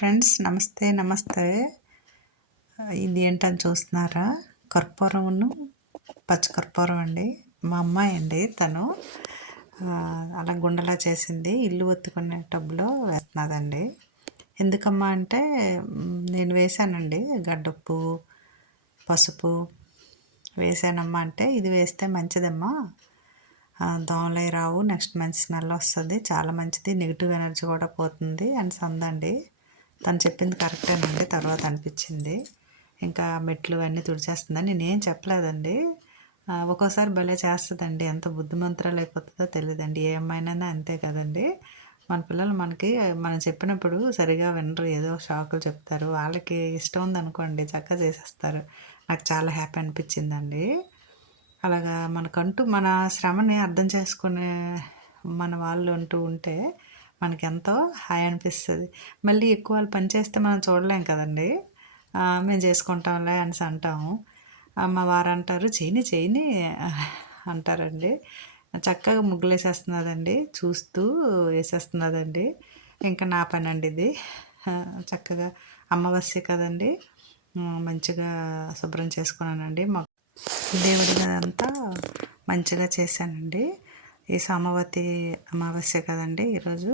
Friends నమస్తే నమస్తే. ఇది ఏంటని చూస్తున్నారా? కర్పూరమును పచ్చకర్పూరం అండి. మా అమ్మాయి అండి తను. అలా గుండెలా చేసింది. ఇల్లు ఒత్తుకునే టబ్లో వేస్తున్నదండి. ఎందుకమ్మా అంటే నేను వేశానండి. గడ్డప్పు పసుపు వేసానమ్మా అంటే ఇది వేస్తే మంచిదమ్మా. దోమలే రావు నెక్స్ట్ మంచి స్మెల్ వస్తుంది. చాలా మంచిది. నెగిటివ్ ఎనర్జీ కూడా పోతుంది అని సందండి. తను చెప్పింది కరెక్టేనండి తర్వాత అనిపించింది. ఇంకా మెట్లు అన్నీ తుడిచేస్తుందని నేనేం చెప్పలేదండి. ఒక్కోసారి భలే చేస్తుందండి. ఎంత బుద్ధిమంతరాలు అయిపోతుందో తెలియదండి ఏ అమ్మాయినైనా అంతే కదండి. మన పిల్లలు మనకి మనం చెప్పినప్పుడు సరిగా వినరు. ఏదో షాకులు చెప్తారు. వాళ్ళకి ఇష్టం ఉందనుకోండి చక్కగా చేసేస్తారు. నాకు చాలా హ్యాపీ అనిపించిందండి. అలాగా మనకంటూ మన శ్రమని అర్థం చేసుకునే మన వాళ్ళు అంటూ ఉంటే మనకెంతో హాయి హాయ్ అనిపిస్తుంది. మళ్ళీ ఎక్కువ వాళ్ళు పని చేస్తే మనం చూడలేం కదండి. మేము చేసుకుంటాంలే అనేసి అంటాము. మా వారు అంటారు చేయని చేయని అంటారండి. చక్కగా ముగ్గులు వేసేస్తున్నదండి చూస్తూ వేసేస్తున్నదండి ఇంకా నా పని అండి ఇది. చక్కగా అమావాస్య కదండి. మంచిగా శుభ్రం చేసుకున్నానండి. మా దేవుడి అంతా మంచిగా చేశానండి. ఈ సోమవతి అమావాస్య కదండి ఈరోజు.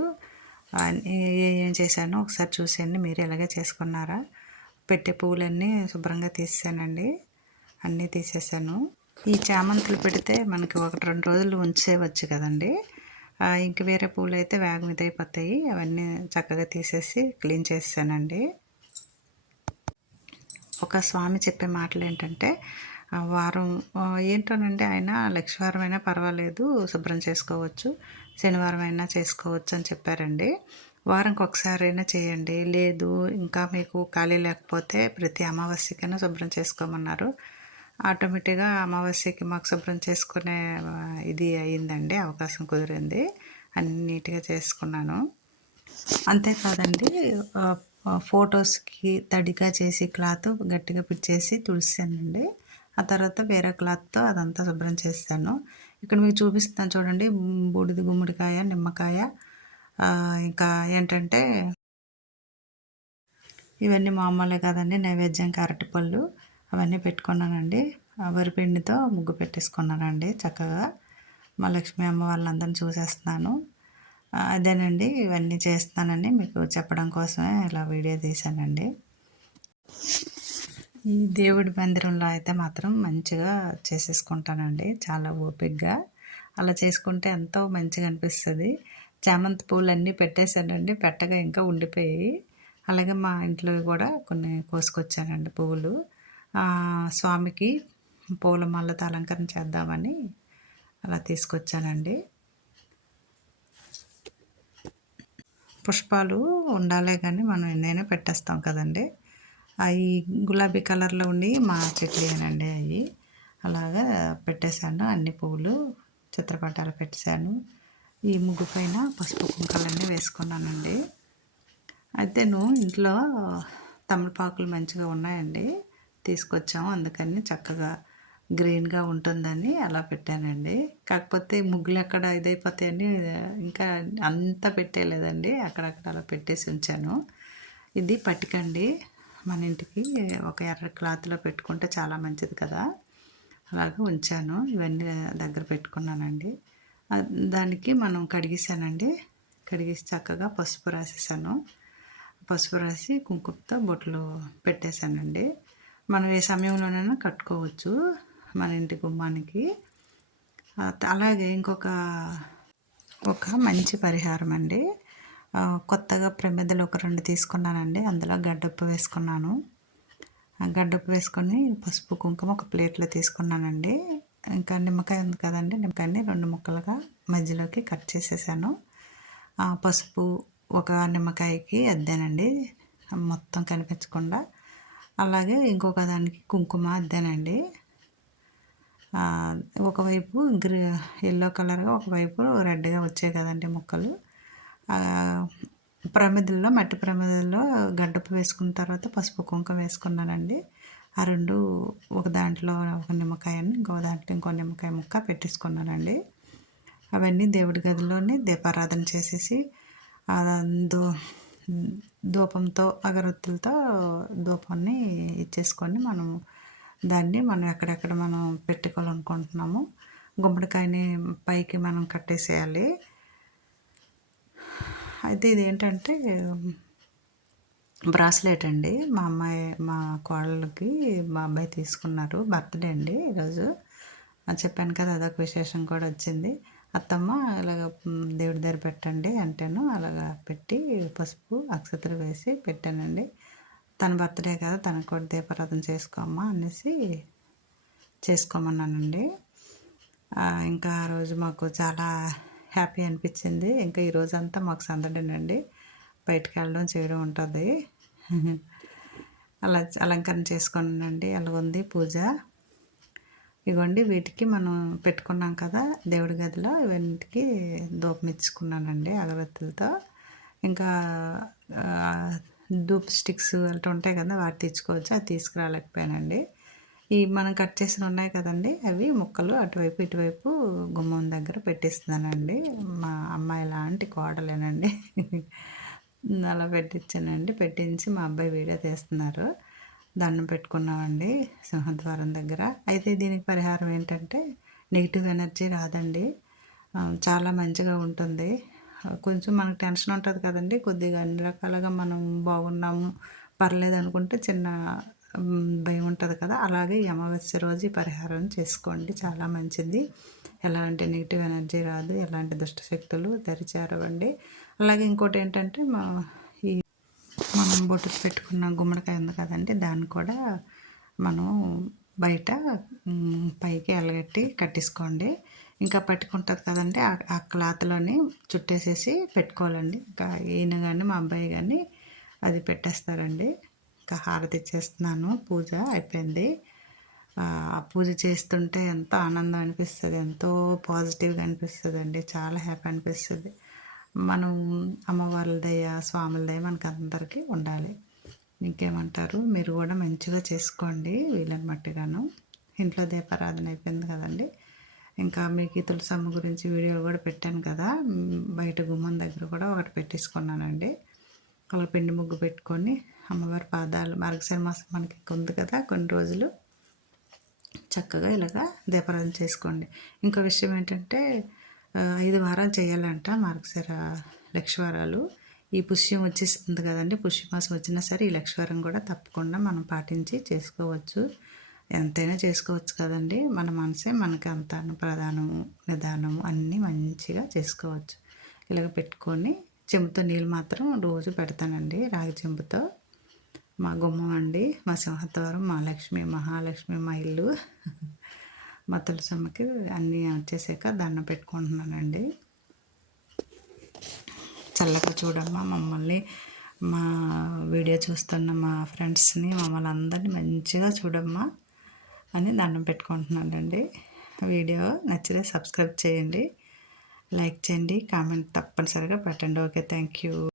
ఏం చేశానో ఒకసారి చూసేయండి మీరు ఎలాగే చేసుకున్నారా. పెట్టే పువ్వులన్నీ శుభ్రంగా తీసానండి అన్నీ తీసేసాను. ఈ చామంతులు పెడితే మనకి ఒకటి రెండు రోజులు ఉంచేవచ్చు కదండి. ఇంక వేరే పూలు అయితే వేగం ఇదైపోతాయి అవన్నీ చక్కగా తీసేసి క్లీన్ చేసానండి ఒక స్వామి చెప్పే మాటలు ఏంటంటే వారం ఏంటోనండి ఆయన లక్షవారం అయినా పర్వాలేదు శుభ్రం చేసుకోవచ్చు శనివారం అయినా చేసుకోవచ్చు అని చెప్పారండి. వారంకి ఒకసారైనా చేయండి. లేదు ఇంకా మీకు ఖాళీ లేకపోతే ప్రతి అమావాస్యకైనా శుభ్రం చేసుకోమన్నారు. ఆటోమేటిక్గా అమావాస్యకి మాకు శుభ్రం చేసుకునే ఇది అయిందండి అవకాశం కుదిరింది. అన్ని నీట్గా చేసుకున్నాను. అంతేకాదండి ఫొటోస్కి తడిగా చేసి క్లాత్ గట్టిగా పిచ్చేసి తుడిసానండి. ఆ తర్వాత వేరే క్లాత్తో అదంతా శుభ్రం చేస్తాను. ఇక్కడ మీకు చూపిస్తాను చూడండి బూడిద గుమ్మడికాయ నిమ్మకాయ ఇంకా ఏంటంటే ఇవన్నీ మామూలే కదండి నైవేద్యంకి అరటిపళ్ళు అవన్నీ పెట్టుకున్నానండి. వరిపిండితో ముగ్గు పెట్టేసుకున్నానండి చక్కగా. మా లక్ష్మి అమ్మ వాళ్ళందరినీ చూసేస్తున్నాను. అదేనండి ఇవన్నీ చేస్తానని మీకు చెప్పడం కోసమే ఇలా వీడియో తీశానండి. ఈ దేవుడి మందిరంలో అయితే మాత్రం మంచిగా చేసేసుకుంటానండి. చాలా ఓపిక్గా అలా చేసుకుంటే ఎంతో మంచిగా అనిపిస్తుంది. చామంతి పూలు అన్నీ పెట్టేశానండి. పెట్టగా ఇంకా ఉండిపోయి అలాగే మా ఇంట్లో కూడా కొన్ని కోసుకొచ్చానండి పువ్వులు. స్వామికి పూల మల్లతో అలంకరణ చేద్దామని అలా తీసుకొచ్చానండి. పుష్పాలు ఉండాలే కానీ మనం ఎన్నైనా పెట్టేస్తాం కదండి. అవి గులాబీ కలర్లో ఉండి మా చెట్లేనండి అవి అలాగా పెట్టేశాను అన్ని పువ్వులు చిత్రపటాలు పెట్టేశాను. ఈ ముగ్గు పైన పసుపు కుంకాలన్నీ వేసుకున్నానండి. అయితే ఇంట్లో తమలపాకులు మంచిగా ఉన్నాయండి. తీసుకొచ్చాము అందుకని చక్కగా గ్రీన్గా ఉంటుందని అలా పెట్టానండి. కాకపోతే ముగ్గులు ఎక్కడ ఇదైపోతాయని ఇంకా అంతా పెట్టేయలేదండి. అక్కడక్కడ అలా పెట్టేసి ఉంచాను. ఇది పట్టికండి మన ఇంటికి ఒక ఎర్ర క్లాత్లో పెట్టుకుంటే చాలా మంచిది కదా. అలాగే ఉంచాను. ఇవన్నీ దగ్గర పెట్టుకున్నానండి. దానికి మనం కడిగేసానండి కడిగేసి చక్కగా పసుపు రాసేసాను. పసుపు రాసి కుంకుమతో బొట్లు పెట్టేశానండి. మనం ఏ సమయంలోనైనా కట్టుకోవచ్చు మన ఇంటి గుమ్మానికి. అలాగే ఇంకొక ఒక మంచి పరిహారం అండి కొత్తగా ప్రమిదలు ఒక రెండు తీసుకున్నానండి. అందులో గడ్డప్పు వేసుకున్నాను. గడ్డప్పు వేసుకొని పసుపు కుంకుమ ఒక ప్లేట్లో తీసుకున్నానండి. ఇంకా నిమ్మకాయ ఉంది కదండి నిమ్మకాయని రెండు ముక్కలుగా మధ్యలోకి కట్ చేసేసాను. పసుపు ఒక నిమ్మకాయకి అద్దానండి. మొత్తం కనిపించకుండా. అలాగే ఇంకొక దానికి కుంకుమ అద్దానండి. ఒకవైపు గ్రీ ఎల్లో కలర్గా ఒకవైపు రెడ్గా వచ్చాయి కదండి ముక్కలు. ప్రమిదల్లో మట్టి ప్రమిదల్లో గడ్డపు వేసుకున్న తర్వాత పసుపు కుంకుమ వేసుకున్నానండి. ఆ రెండు ఒక దాంట్లో ఒక నిమ్మకాయని ఇంకో దాంట్లో ఇంకో నిమ్మకాయ ముక్క పెట్టేసుకున్నానండి. అవన్నీ దేవుడి గదిలోనే దీపారాధన చేసేసి దో ధూపంతో అగరొత్తులతో ధూపాన్ని ఇచ్చేసుకొని మనం దాన్ని మనం ఎక్కడెక్కడ మనం పెట్టుకోవాలనుకుంటున్నాము గుమ్మడికాయని పైకి మనం కట్టేసేయాలి. అయితే ఇది ఏంటంటే బ్రాస్లెట్ అండి. మా అమ్మాయి మా కోడలకి మా అబ్బాయి తీసుకున్నారు. బర్త్డే అండి ఈరోజు చెప్పాను కదా అదొక విశేషం కూడా వచ్చింది. అత్తమ్మ ఇలాగ దేవుడి దగ్గర పెట్టండి అంటేను అలాగ పెట్టి పసుపు అక్షతలు వేసి పెట్టానండి. తన బర్త్డే కదా తనకు కూడా దీపారాధన చేసుకోమ్మా అనేసి చేసుకోమన్నానండి. ఇంకా ఆ రోజు మాకు చాలా హ్యాపీ అనిపించింది. ఇంకా ఈరోజంతా మాకు సందడినండి. బయటకు వెళ్ళడం చేయడం ఉంటుంది. అలా అలంకరణ చేసుకోనండి అలా ఉంది పూజ? ఇవ్వండి వీటికి మనం పెట్టుకున్నాం కదా దేవుడి గదిలో ఇవన్నిటికి దూపం ఇచ్చుకున్నానండి అగరత్తులతో ఇంకా ధూప్ స్టిక్స్ అట్లా ఉంటాయి కదా వాటి తెచ్చుకోవచ్చు అది తీసుకురాలేకపోయానండి. ఈ మనం కట్ చేసిన ఉన్నాయి కదండి అవి ముక్కలు అటువైపు ఇటువైపు గుమ్మం దగ్గర పెట్టిస్తున్నానండి. మా అమ్మాయి లాంటి కోడలేనండి. అలా పెట్టించానండి. పెట్టించి మా అబ్బాయి వీడియో తీస్తున్నారు. దండం పెట్టుకున్నామండి సింహద్వారం దగ్గర. అయితే దీనికి పరిహారం ఏంటంటే నెగిటివ్ ఎనర్జీ రాదండి. చాలా మంచిగా ఉంటుంది. కొంచెం మనకు టెన్షన్ ఉంటుంది కదండి. కొద్దిగా అన్ని రకాలుగా మనం బాగున్నాము పర్లేదు అనుకుంటే చిన్న భయం ఉంటుంది కదా. అలాగే ఈ అమావాస్య రోజు పరిహారం చేసుకోండి. చాలా మంచిది. ఎలాంటి నెగిటివ్ ఎనర్జీ రాదు. ఎలాంటి దుష్టశక్తులు తెరిచారవండి అలాగే ఇంకోటి ఏంటంటే మా ఈ మనం బొట్టు పెట్టుకున్న గుమ్మడికాయ ఉంది కదండి దాన్ని కూడా మనం బయట పైకి ఎలగట్టి కట్టేసుకోండి. ఇంకా పట్టుకుంటుంది కదండి ఆ క్లాత్లోని చుట్టేసేసి పెట్టుకోవాలండి. ఇంకా ఈయన కానీ మా అబ్బాయి కానీ అది పెట్టేస్తారండి. ఇంకా హారతి చేస్తున్నాను పూజ అయిపోయింది. ఆ పూజ చేస్తుంటే ఎంతో ఆనందం అనిపిస్తుంది ఎంతో పాజిటివ్గా అనిపిస్తుంది అండి చాలా హ్యాపీ అనిపిస్తుంది. మనం అమ్మవార్ల దయ స్వాముల దయ మనకు అందరికీ ఉండాలి. ఇంకేమంటారు? మీరు కూడా మంచిగా చేసుకోండి వీళ్ళని మట్టిగాను. ఇంట్లో దీపారాధన అయిపోయింది కదండి. ఇంకా మీకు తులసమ్మ గురించి వీడియోలు కూడా పెట్టాను కదా. బయట గుమ్మం దగ్గర కూడా ఒకటి పెట్టేసుకున్నానండి. అలా పిండి ముగ్గు పెట్టుకొని అమ్మవారి పాదాలు మార్గశిర మాసం మనకి ఉంది కదా కొన్ని రోజులు. చక్కగా ఇలాగా దీపారాధన చేసుకోండి. ఇంకో విషయం ఏంటంటే ఐదు వారాలు చేయాలంట మార్గశిర లక్షవారాలు. ఈ పుష్యం వచ్చేస్తుంది కదండి పుష్యమాసం వచ్చినా సరే ఈ లక్షవారం కూడా తప్పకుండా మనం పాటించి చేసుకోవచ్చు. ఎంతైనా చేసుకోవచ్చు కదండి మన మనసే మనకి అంత ప్రధానము నిదానము అన్నీ మంచిగా చేసుకోవచ్చు. ఇలాగ పెట్టుకొని చెంబుతో నీళ్ళు మాత్రం రోజు పెడతానండి రాగి చెంబుతో. మా గుమ్మం అండి మా సింహద్వారం మా లక్ష్మి మహాలక్ష్మి మా ఇల్లు. మా తులసమ్మకి అన్నీ వచ్చేసాక దండం పెట్టుకుంటున్నానండి. చల్లగా చూడమ్మా మమ్మల్ని మా వీడియో చూస్తున్న మా ఫ్రెండ్స్ని మమ్మల్ని అందరినీ మంచిగా చూడమ్మా అని దండం పెట్టుకుంటున్నానండి. వీడియో నచ్చితే సబ్స్క్రైబ్ చేయండి లైక్ చేయండి కామెంట్ తప్పనిసరిగా పెట్టండి. Okay thank you.